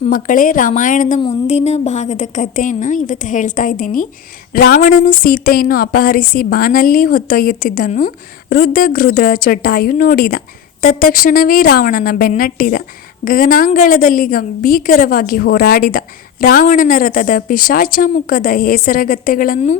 ಮಕ್ಕಳೇ, ರಾಮಾಯಣದ ಮುಂದಿನ ಭಾಗದ ಕಥೆಯನ್ನು ಇವತ್ತು ಹೇಳ್ತಾ ಇದ್ದೀನಿ. ರಾವಣನು ಸೀತೆಯನ್ನು ಅಪಹರಿಸಿ ಬಾನಲ್ಲಿ ಹೊತ್ತೊಯ್ಯುತ್ತಿದ್ದನ್ನು ವೃದ್ಧ ಜಟಾಯು ನೋಡಿದ. ತತ್ಕ್ಷಣವೇ ರಾವಣನ ಬೆನ್ನಟ್ಟಿದ. ಗಗನಾಂಗಳದಲ್ಲಿ ಭೀಕರವಾಗಿ ಹೋರಾಡಿದ. ರಾವಣನ ರಥದ ಪಿಶಾಚ ಮುಖದ ಹೇಸರಗತ್ತೆಗಳನ್ನು,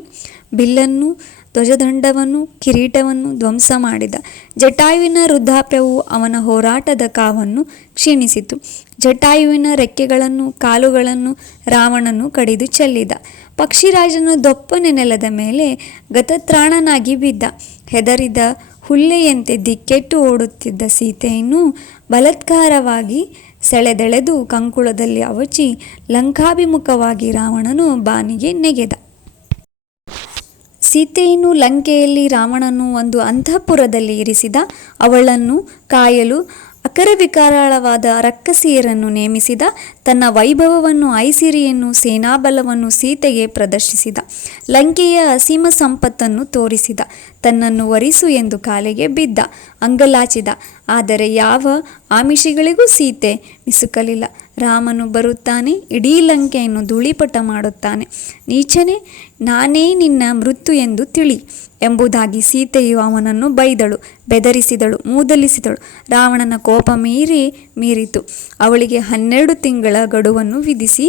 ಬಿಲ್ಲನ್ನು, ಧ್ವಜದಂಡವನ್ನು, ಕಿರೀಟವನ್ನು ಧ್ವಂಸ ಮಾಡಿದ. ಜಟಾಯುವಿನ ವೃದ್ಧಾಪ್ಯವು ಅವನ ಹೋರಾಟದ ಕಾವನ್ನು ಕ್ಷೀಣಿಸಿತು. ಜಟಾಯುವಿನ ರೆಕ್ಕೆಗಳನ್ನು, ಕಾಲುಗಳನ್ನು ರಾವಣನು ಕಡಿದು ಚೆಲ್ಲಿದ. ಪಕ್ಷಿರಾಜನು ದೊಪ್ಪನೆ ನೆಲದ ಮೇಲೆ ಗತತ್ರಾಣನಾಗಿ ಬಿದ್ದ. ಹೆದರಿದ ಹುಲ್ಲೆಯಂತೆ ದಿಕ್ಕೆಟ್ಟು ಓಡುತ್ತಿದ್ದ ಸೀತೆಯನ್ನು ಬಲಾತ್ಕಾರವಾಗಿ ಸೆಳೆದೆಳೆದು ಕಂಕುಳದಲ್ಲಿ ಅವಚಿ ಲಂಕಾಭಿಮುಖವಾಗಿ ರಾವಣನು ಬಾನಿಗೆ ನೆಗೆದ. ಸೀತೆಯನ್ನು ಲಂಕೆಯಲ್ಲಿ ರಾವಣನು ಒಂದು ಅಂತಃಪುರದಲ್ಲಿ ಇರಿಸಿದ. ಅವಳನ್ನು ಕಾಯಲು ಅಕರವಿಕರಾಳವಾದ ರಕ್ಕಸಿಯರನ್ನು ನೇಮಿಸಿದ. ತನ್ನ ವೈಭವವನ್ನು, ಐಸಿರಿಯನ್ನು, ಸೇನಾಬಲವನ್ನು ಸೀತೆಗೆ ಪ್ರದರ್ಶಿಸಿದ. ಲಂಕೆಯ ಅಸೀಮ ಸಂಪತ್ತನ್ನು ತೋರಿಸಿದ. ತನ್ನನ್ನು ವರಿಸು ಎಂದು ಕಾಲಿಗೆ ಬಿದ್ದ, ಅಂಗಲಾಚಿದ. ಆದರೆ ಯಾವ ಆಮಿಷಗಳಿಗೂ ಸೀತೆ ನಿಸುಕಲಿಲ್ಲ. ರಾಮನು ಬರುತ್ತಾನೆ, ಇಡೀ ಲಂಕೆಯನ್ನು ಧೂಳಿಪಟ ಮಾಡುತ್ತಾನೆ. ನೀಚನೇ, ನಾನೇ ನಿನ್ನ ಮೃತ್ಯು ಎಂದು ತಿಳಿ ಎಂಬುದಾಗಿ ಸೀತೆಯು ಅವನನ್ನು ಬೈದಳು, ಬೆದರಿಸಿದಳು, ಮೂದಲಿಸಿದಳು. ರಾವಣನ ಕೋಪ ಮೀರಿತು. ಅವಳಿಗೆ 12 ತಿಂಗಳ ಗಡುವನ್ನು ವಿಧಿಸಿ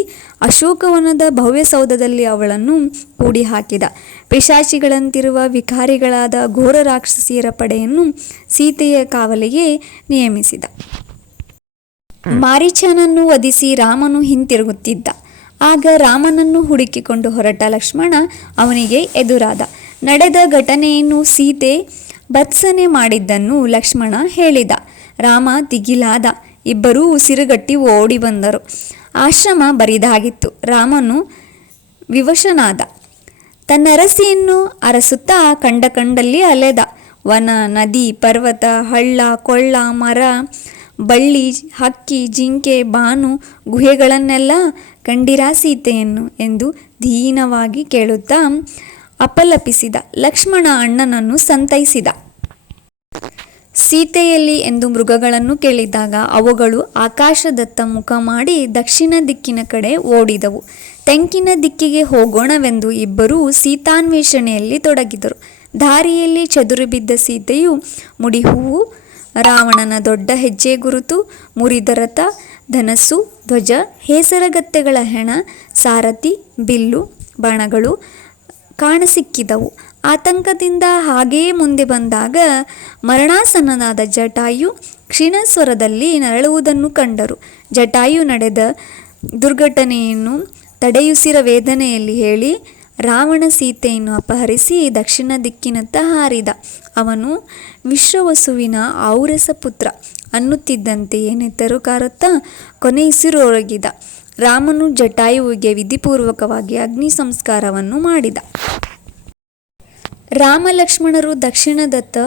ಅಶೋಕವನದ ಭವ್ಯಸೌಧದಲ್ಲಿ ಅವಳನ್ನು ಕೂಡಿ ಹಾಕಿದ. ಪಿಶಾಚಿಗಳಂತಿರುವ ವಿಕಾರಿಗಳಾದ ಘೋರ ರಾಕ್ಷಸಿಯರ ಪಡೆಯನ್ನು ಸೀತೆಯ ಕಾವಲಿಗೆ ನಿಯಮಿಸಿದ. ಮಾರೀಚನನ್ನು ವಧಿಸಿ ರಾಮನು ಹಿಂತಿರುಗುತ್ತಿದ್ದ. ಆಗ ರಾಮನನ್ನು ಹುಡುಕಿಕೊಂಡು ಹೊರಟ ಲಕ್ಷ್ಮಣ ಅವನಿಗೆ ಎದುರಾದ. ನಡೆದ ಘಟನೆಯನ್ನು, ಸೀತೆ ಭತ್ಸನೆ ಮಾಡಿದ್ದನ್ನು ಲಕ್ಷ್ಮಣ ಹೇಳಿದ. ರಾಮ ದಿಗಿಲಾದ. ಇಬ್ಬರೂ ಉಸಿರುಗಟ್ಟಿ ಓಡಿ ಬಂದರು. ಆಶ್ರಮ ಬರಿದಾಗಿತ್ತು. ರಾಮನು ವಿವಶನಾದ. ತನ್ನರಸಿಯನ್ನು ಅರಸುತ್ತಾ ಕಂಡಲ್ಲಿ ಅಲೆದ. ವನ, ನದಿ, ಪರ್ವತ, ಹಳ್ಳ, ಕೊಳ್ಳ, ಮರ, ಬಳ್ಳಿ, ಹಕ್ಕಿ, ಜಿಂಕೆ, ಬಾನು, ಗುಹೆಗಳನ್ನೆಲ್ಲ ಕಂಡಿರಾ ಸೀತೆಯನ್ನು ಎಂದು ದೀನವಾಗಿ ಕೇಳುತ್ತಾ ಅಪಲಪಿಸಿದ. ಲಕ್ಷ್ಮಣ ಅಣ್ಣನನ್ನು ಸಂತೈಸಿದ. ಸೀತೆಯಲ್ಲಿ ಎಂದು ಮೃಗಗಳನ್ನು ಕೇಳಿದಾಗ ಅವುಗಳು ಆಕಾಶದತ್ತ ಮುಖ ಮಾಡಿ ದಕ್ಷಿಣ ದಿಕ್ಕಿನ ಕಡೆ ಓಡಿದವು. ತೆಂಕಿನ ದಿಕ್ಕಿಗೆ ಹೋಗೋಣವೆಂದು ಇಬ್ಬರೂ ಸೀತಾನ್ವೇಷಣೆಯಲ್ಲಿ ತೊಡಗಿದರು. ದಾರಿಯಲ್ಲಿ ಚದುರು ಬಿದ್ದ ಸೀತೆಯು ಮುಡಿಹೂವು, ರಾವಣನ ದೊಡ್ಡ ಹೆಜ್ಜೆ ಗುರುತು, ಮುರಿದ ರಥ, ಧನಸ್ಸು, ಧ್ವಜ, ಹೇಸರಗತ್ತೆಗಳ ಹೆಣ, ಸಾರಥಿ, ಬಿಲ್ಲು, ಬಾಣಗಳು ಕಾಣಸಿಕ್ಕಿದವು. ಆತಂಕದಿಂದ ಹಾಗೆಯೇ ಮುಂದೆ ಬಂದಾಗ ಮರಣಾಸನ್ನನಾದ ಜಟಾಯು ಕ್ಷೀಣಸ್ವರದಲ್ಲಿ ನರಳುವುದನ್ನು ಕಂಡರು. ಜಟಾಯು ನಡೆದ ದುರ್ಘಟನೆಯನ್ನು ತಡೆಯುಸಿರ ವೇದನೆಯಲ್ಲಿ ಹೇಳಿ, ರಾವಣ ಸೀತೆಯನ್ನು ಅಪಹರಿಸಿ ದಕ್ಷಿಣ ದಿಕ್ಕಿನತ್ತ ಹಾರಿದ. ಅವನು ವಿಶ್ವವಸುವಿನ ಔರಸ ಪುತ್ರ ಅನ್ನುತ್ತಿದ್ದಂತೆಯೇ ನೆತ್ತರು ಕಾರುತ್ತಾ ಕೊನೆಯುಸಿರೊರಗಿದ. ರಾಮನು ಜಟಾಯುವಿಗೆ ವಿಧಿಪೂರ್ವಕವಾಗಿ ಅಗ್ನಿ ಸಂಸ್ಕಾರವನ್ನು ಮಾಡಿದ. ರಾಮ ಲಕ್ಷ್ಮಣರು ದಕ್ಷಿಣದತ್ತ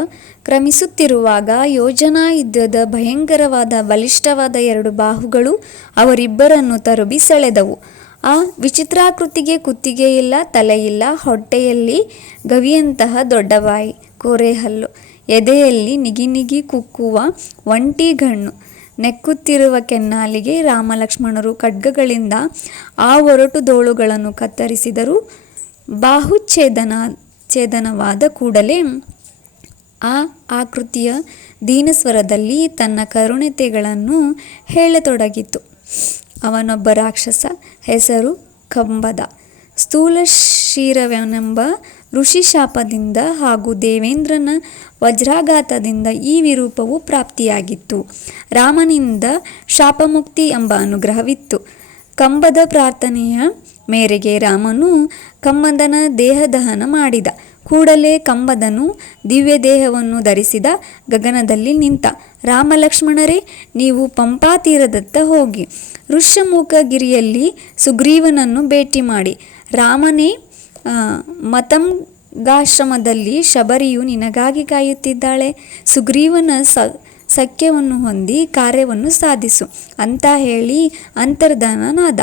ಕ್ರಮಿಸುತ್ತಿರುವಾಗ ಯೋಜನಾ ಯುದ್ಧದ ಭಯಂಕರವಾದ ಬಲಿಷ್ಠವಾದ 2 ಬಾಹುಗಳು ಅವರಿಬ್ಬರನ್ನು ತರುಬಿ ಸೆಳೆದವು. ಆ ವಿಚಿತ್ರಾಕೃತಿಗೆ ಕುತ್ತಿಗೆಯಿಲ್ಲ, ತಲೆಯಿಲ್ಲ, ಹೊಟ್ಟೆಯಲ್ಲಿ ಗವಿಯಂತಹ ದೊಡ್ಡ ಬಾಯಿ, ಕೋರೆಹಲ್ಲು, ಎದೆಯಲ್ಲಿ ನಿಗಿ ಕುಕ್ಕುವ ಒಂಟಿ ಗಣ್ಣು, ನೆಕ್ಕುತ್ತಿರುವ ಕೆನ್ನಾಲಿಗೆ. ರಾಮ ಲಕ್ಷ್ಮಣರು ಖಡ್ಗಗಳಿಂದ ಆ ಒರಟು ದೋಳುಗಳನ್ನು ಕತ್ತರಿಸಿದರು. ಬಾಹುಚ್ಛೇದನವಾದ ಕೂಡಲೇ ಆ ಆಕೃತಿಯ ದೀನಸ್ವರದಲ್ಲಿ ತನ್ನ ಕರುಣತೆಗಳನ್ನು ಹೇಳತೊಡಗಿತು. ಅವನೊಬ್ಬ ರಾಕ್ಷಸ, ಹೆಸರು ಕಂಬದ. ಸ್ಥೂಲಶಿರವನೆಂಬ ಋಷಿ ಶಾಪದಿಂದ ಹಾಗೂ ದೇವೇಂದ್ರನ ವಜ್ರಾಘಾತದಿಂದ ಈ ವಿರೂಪವು ಪ್ರಾಪ್ತಿಯಾಗಿತ್ತು. ರಾಮನಿಂದ ಶಾಪಮುಕ್ತಿ ಎಂಬ ಅನುಗ್ರಹವಿತ್ತು. ಕಂಬದ ಪ್ರಾರ್ಥನೆಯ ಮೇರೆಗೆ ರಾಮನು ಕಂಬದನ ದೇಹದಹನ ಮಾಡಿದ. ಕೂಡಲೇ ಕಂಬದನು ದಿವ್ಯ ದೇಹವನ್ನು ಧರಿಸಿದ ಗಗನದಲ್ಲಿ ನಿಂತ. ರಾಮ ಲಕ್ಷ್ಮಣರೇ, ನೀವು ಪಂಪಾ ತೀರದತ್ತ ಹೋಗಿ ಋಷ್ಯಮುಖಗಿರಿಯಲ್ಲಿ ಸುಗ್ರೀವನನ್ನು ಭೇಟಿ ಮಾಡಿ. ರಾಮನೇ, ಮತಂಗಾಶ್ರಮದಲ್ಲಿ ಶಬರಿಯು ನಿನಗಾಗಿ ಕಾಯುತ್ತಿದ್ದಾಳೆ. ಸುಗ್ರೀವನ ಸಖ್ಯವನ್ನು ಹೊಂದಿ ಕಾರ್ಯವನ್ನು ಸಾಧಿಸು ಅಂತ ಹೇಳಿ ಅಂತರ್ಧಾನನಾದ.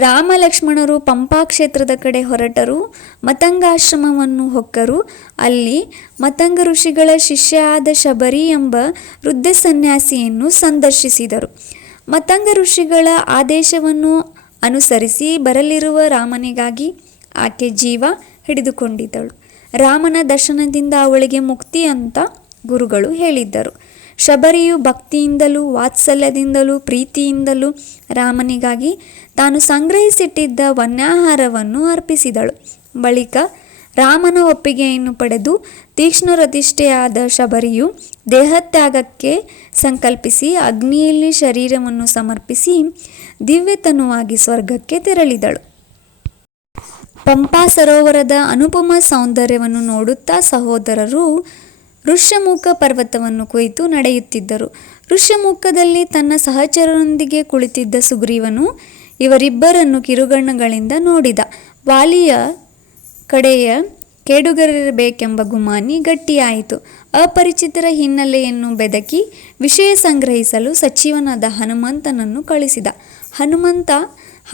ರಾಮ ಲಕ್ಷ್ಮಣರು ಪಂಪಾ ಕ್ಷೇತ್ರದ ಕಡೆ ಹೊರಟರು. ಮತಂಗಾಶ್ರಮವನ್ನು ಹೊಕ್ಕರು. ಅಲ್ಲಿ ಮತಂಗ ಋಷಿಗಳ ಶಿಷ್ಯ ಆದ ಶಬರಿ ಎಂಬ ವೃದ್ಧ ಸನ್ಯಾಸಿಯನ್ನು ಸಂದರ್ಶಿಸಿದರು. ಮತಂಗ ಋಷಿಗಳ ಆದೇಶವನ್ನು ಅನುಸರಿಸಿ ಬರಲಿರುವ ರಾಮನಿಗಾಗಿ ಆಕೆ ಜೀವ ಹಿಡಿದುಕೊಂಡಿದ್ದಳು. ರಾಮನ ದರ್ಶನದಿಂದ ಅವಳಿಗೆ ಮುಕ್ತಿ ಅಂತ ಗುರುಗಳು ಹೇಳಿದ್ದರು. ಶಬರಿಯು ಭಕ್ತಿಯಿಂದಲೂ ವಾತ್ಸಲ್ಯದಿಂದಲೂ ಪ್ರೀತಿಯಿಂದಲೂ ರಾಮನಿಗಾಗಿ ತಾನು ಸಂಗ್ರಹಿಸಿಟ್ಟಿದ್ದ ವನ್ಯಾಹಾರವನ್ನು ಅರ್ಪಿಸಿದಳು. ಬಳಿಕ ರಾಮನ ಒಪ್ಪಿಗೆಯನ್ನು ಪಡೆದು ತೀಕ್ಷ್ಣರತಿಷ್ಠೆಯಾದ ಶಬರಿಯು ದೇಹತ್ಯಾಗಕ್ಕೆ ಸಂಕಲ್ಪಿಸಿ ಅಗ್ನಿಯಲ್ಲಿ ಶರೀರವನ್ನು ಸಮರ್ಪಿಸಿ ದಿವ್ಯತನುವಾಗಿ ಸ್ವರ್ಗಕ್ಕೆ ತೆರಳಿದಳು. ಪಂಪಾ ಸರೋವರದ ಅನುಪಮ ಸೌಂದರ್ಯವನ್ನು ನೋಡುತ್ತಾ ಸಹೋದರರು ಋಷ್ಯಮುಖ ಪರ್ವತವನ್ನು ಕುರಿತು ನಡೆಯುತ್ತಿದ್ದರು. ಋಷ್ಯಮುಖದಲ್ಲಿ ತನ್ನ ಸಹಚರರೊಂದಿಗೆ ಕುಳಿತಿದ್ದ ಸುಗ್ರೀವನು ಇವರಿಬ್ಬರನ್ನು ಕಿರುಗಣ್ಣುಗಳಿಂದ ನೋಡಿದ. ವಾಲಿಯ ಕಡೆಯ ಕೇಡುಗರಿರಬೇಕೆಂಬ ಗುಮಾನಿ ಗಟ್ಟಿಯಾಯಿತು. ಅಪರಿಚಿತರ ಹಿನ್ನೆಲೆಯನ್ನು ಬೆದಕಿ ವಿಷಯ ಸಂಗ್ರಹಿಸಲು ಸಚಿವನಾದ ಹನುಮಂತನನ್ನು ಕಳಿಸಿದ.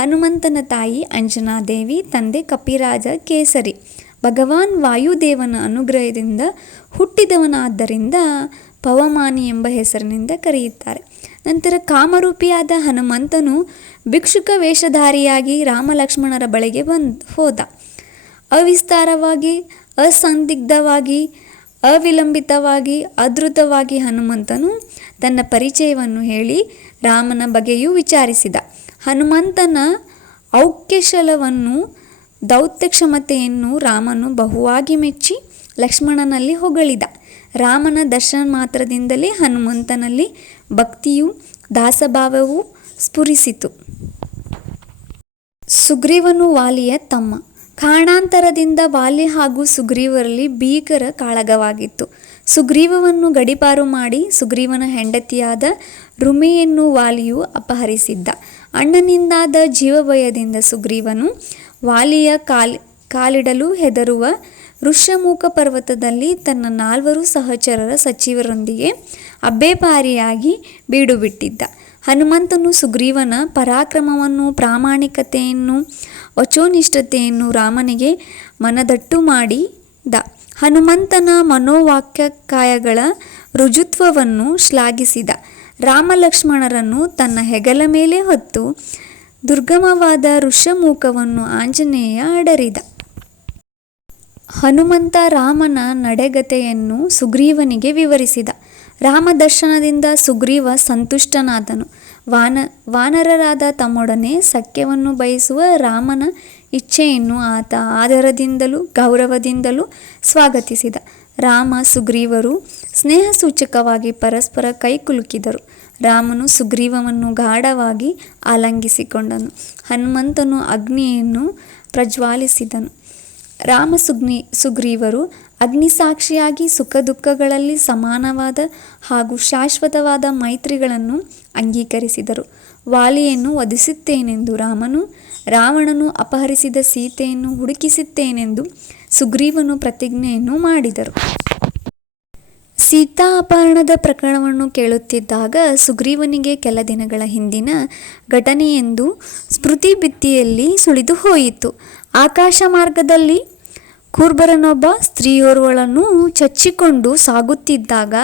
ಹನುಮಂತನ ತಾಯಿ ಅಂಜನಾದೇವಿ, ತಂದೆ ಕಪಿರಾಜ ಕೇಸರಿ. ಭಗವಾನ್ ವಾಯುದೇವನ ಅನುಗ್ರಹದಿಂದ ಹುಟ್ಟಿದವನಾದ್ದರಿಂದ ಪವಮಾನಿ ಎಂಬ ಹೆಸರಿನಿಂದ ಕರೆಯುತ್ತಾರೆ. ನಂತರ ಕಾಮರೂಪಿಯಾದ ಹನುಮಂತನು ಭಿಕ್ಷುಕ ವೇಷಧಾರಿಯಾಗಿ ರಾಮಲಕ್ಷ್ಮಣರ ಬಳಿಗೆ ಹೋದ. ಅವಿಸ್ತಾರವಾಗಿ, ಅಸಂದಿಗ್ಧವಾಗಿ, ಅವಿಲಂಬಿತವಾಗಿ, ಅದ್ಭುತವಾಗಿ ಹನುಮಂತನು ತನ್ನ ಪರಿಚಯವನ್ನು ಹೇಳಿ ರಾಮನ ಬಗ್ಗೆಯೂ ವಿಚಾರಿಸಿದ. ಹನುಮಂತನ ಔಕ್ಯಶಲವನ್ನು, ದೌತ್ಯಕ್ಷಮತೆಯನ್ನು ರಾಮನು ಬಹುವಾಗಿ ಮೆಚ್ಚಿ ಲಕ್ಷ್ಮಣನಲ್ಲಿ ಹೊಗಳಿದ. ರಾಮನ ದರ್ಶನ ಮಾತ್ರದಿಂದಲೇ ಹನುಮಂತನಲ್ಲಿ ಭಕ್ತಿಯೂ ದಾಸಭಾವವೂ ಸ್ಫುರಿಸಿತು. ಸುಗ್ರೀವನು ವಾಲಿಯ ತಮ್ಮ. ಕಾರಣಾಂತರದಿಂದ ವಾಲಿ ಹಾಗೂ ಸುಗ್ರೀವರಲ್ಲಿ ಭೀಕರ ಕಾಳಗವಾಗಿತ್ತು. ಸುಗ್ರೀವವನ್ನು ಗಡೀಪಾರು ಮಾಡಿ ಸುಗ್ರೀವನ ಹೆಂಡತಿಯಾದ ರುಮೆಯನ್ನು ವಾಲಿಯು ಅಪಹರಿಸಿದ್ದ. ಅಣ್ಣನಿಂದಾದ ಜೀವಭಯದಿಂದ ಸುಗ್ರೀವನು ವಾಲಿಯ ಕಾಲಿಡಲು ಹೆದರುವ ಋಷ್ಯಮುಖ ಪರ್ವತದಲ್ಲಿ ತನ್ನ 4 ಸಹಚರರ ಸಚಿವರೊಂದಿಗೆ ಅಬ್ಬೆಪಾರಿಯಾಗಿ ಬೀಡುಬಿಟ್ಟಿದ್ದ. ಹನುಮಂತನು ಸುಗ್ರೀವನ ಪರಾಕ್ರಮವನ್ನು, ಪ್ರಾಮಾಣಿಕತೆಯನ್ನು, ವಚೋನಿಷ್ಠತೆಯನ್ನು ರಾಮನಿಗೆ ಮನದಟ್ಟು ಮಾಡಿದ. ಹನುಮಂತನ ಮನೋವಾಕ್ಯಕಾಯಗಳ ರುಜುತ್ವವನ್ನು ಶ್ಲಾಘಿಸಿದ. ರಾಮಲಕ್ಷ್ಮಣರನ್ನು ತನ್ನ ಹೆಗಲ ಮೇಲೆ ಹೊತ್ತು ದುರ್ಗಮವಾದ ಋಷ್ಯಮುಖವನ್ನು ಆಂಜನೇಯ ಅಡರಿದ. ಹನುಮಂತ ರಾಮನ ನಡೆಗತೆಯನ್ನು ಸುಗ್ರೀವನಿಗೆ ವಿವರಿಸಿದ. ರಾಮ ದರ್ಶನದಿಂದ ಸುಗ್ರೀವ ಸಂತುಷ್ಟನಾದನು. ವಾನರರಾದ ತಮ್ಮೊಡನೆ ಸಖ್ಯವನ್ನು ಬಯಸುವ ರಾಮನ ಇಚ್ಛೆಯನ್ನು ಆತ ಆದರದಿಂದಲೂ ಗೌರವದಿಂದಲೂ ಸ್ವಾಗತಿಸಿದ. ರಾಮ ಸುಗ್ರೀವರು ಸ್ನೇಹಸೂಚಕವಾಗಿ ಪರಸ್ಪರ ಕೈಕುಲುಕಿದರು. ರಾಮನು ಸುಗ್ರೀವವನ್ನು ಗಾಢವಾಗಿ ಆಲಿಂಗಿಸಿಕೊಂಡನು. ಹನುಮಂತನು ಅಗ್ನಿಯನ್ನು ಪ್ರಜ್ವಾಲಿಸಿದನು. ಸುಗ್ರೀವರು ಅಗ್ನಿಸಾಕ್ಷಿಯಾಗಿ ಸುಖ ದುಃಖಗಳಲ್ಲಿ ಸಮಾನವಾದ ಹಾಗೂ ಶಾಶ್ವತವಾದ ಮೈತ್ರಿಗಳನ್ನು ಅಂಗೀಕರಿಸಿದರು. ವಾಲಿಯನ್ನು ವಧಿಸುತ್ತೇನೆಂದು ರಾಮನು, ರಾವಣನು ಅಪಹರಿಸಿದ ಸೀತೆಯನ್ನು ಹುಡುಕಿಸುತ್ತೇನೆಂದು ಸುಗ್ರೀವನು ಪ್ರತಿಜ್ಞೆಯನ್ನು ಮಾಡಿದರು. ಸೀತಾ ಅಪಹರಣದ ಪ್ರಕರಣವನ್ನು ಕೇಳುತ್ತಿದ್ದಾಗ ಸುಗ್ರೀವನಿಗೆ ಕೆಲ ದಿನಗಳ ಹಿಂದಿನ ಘಟನೆಯೆಂದು ಸ್ಮೃತಿ ಭಿತ್ತಿಯಲ್ಲಿ ಸುಳಿದು ಹೋಯಿತು. ಆಕಾಶ ಮಾರ್ಗದಲ್ಲಿ ಕುರ್ಬರನೊಬ್ಬ ಸ್ತ್ರೀಯೋರ್ವಳನ್ನು ಚಚ್ಚಿಕೊಂಡು ಸಾಗುತ್ತಿದ್ದಾಗ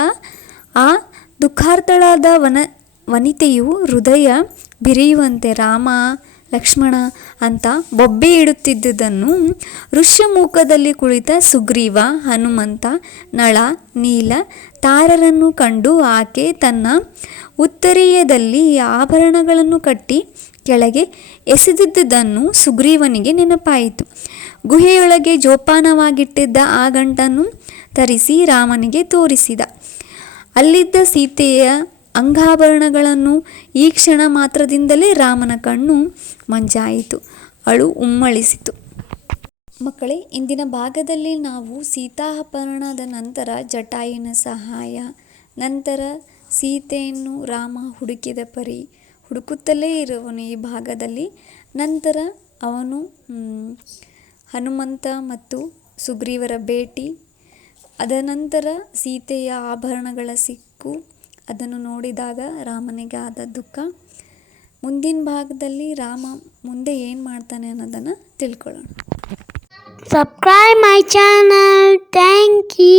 ಆ ದುಃಖಾರ್ತಳಾದ ವನಿತೆಯು ಹೃದಯ ಬಿರಿಯುವಂತೆ ರಾಮ, ಲಕ್ಷ್ಮಣ ಅಂತ ಬೊಬ್ಬೆ ಇಡುತ್ತಿದ್ದುದನ್ನು ಋಷ್ಯಮುಖದಲ್ಲಿ ಕುಳಿತ ಸುಗ್ರೀವ, ಹನುಮಂತ, ನಳ, ನೀಲ, ತಾರರನ್ನು ಕಂಡು ಆಕೆ ತನ್ನ ಉತ್ತರೀಯದಲ್ಲಿ ಆಭರಣಗಳನ್ನು ಕಟ್ಟಿ ಕೆಳಗೆ ಎಸೆದಿದ್ದುದನ್ನು ಸುಗ್ರೀವನಿಗೆ ನೆನಪಾಯಿತು. ಗುಹೆಯೊಳಗೆ ಜೋಪಾನವಾಗಿಟ್ಟಿದ್ದ ಆ ಗಂಟನ್ನು ತರಿಸಿ ರಾಮನಿಗೆ ತೋರಿಸಿದ. ಅಲ್ಲಿದ್ದ ಸೀತೆಯ ಅಂಗಾಭರಣಗಳನ್ನು ಈ ಕ್ಷಣ ಮಾತ್ರದಿಂದಲೇ ರಾಮನ ಕಣ್ಣು ಮಂಜಾಯಿತು, ಅಳು ಉಮ್ಮಳಿಸಿತು. ಮಕ್ಕಳೇ, ಇಂದಿನ ಭಾಗದಲ್ಲಿ ನಾವು ಸೀತಾಪಹರಣದ ನಂತರ ಜಟಾಯುವಿನ ಸಹಾಯ, ನಂತರ ಸೀತೆಯನ್ನು ರಾಮ ಹುಡುಕಿದ ಪರಿ ಹುಡುಕುತ್ತಲೇ ಇರುವನು ಈ ಭಾಗದಲ್ಲಿ. ನಂತರ ಅವನು ಹನುಮಂತ ಮತ್ತು ಸುಗ್ರೀವರ ಭೇಟಿ, ಅದನಂತರ ಸೀತೆಯ ಆಭರಣಗಳ ಸಿಕ್ಕು, ಅದನ್ನು ನೋಡಿದಾಗ ರಾಮನಿಗೆ ಆದ ದುಃಖ. ಮುಂದಿನ ಭಾಗದಲ್ಲಿ ರಾಮ ಮುಂದೆ ಏನು ಮಾಡ್ತಾನೆ ಅನ್ನೋದನ್ನು ತಿಳ್ಕೊಳ್ಳೋಣ. Subscribe my channel. Thank you.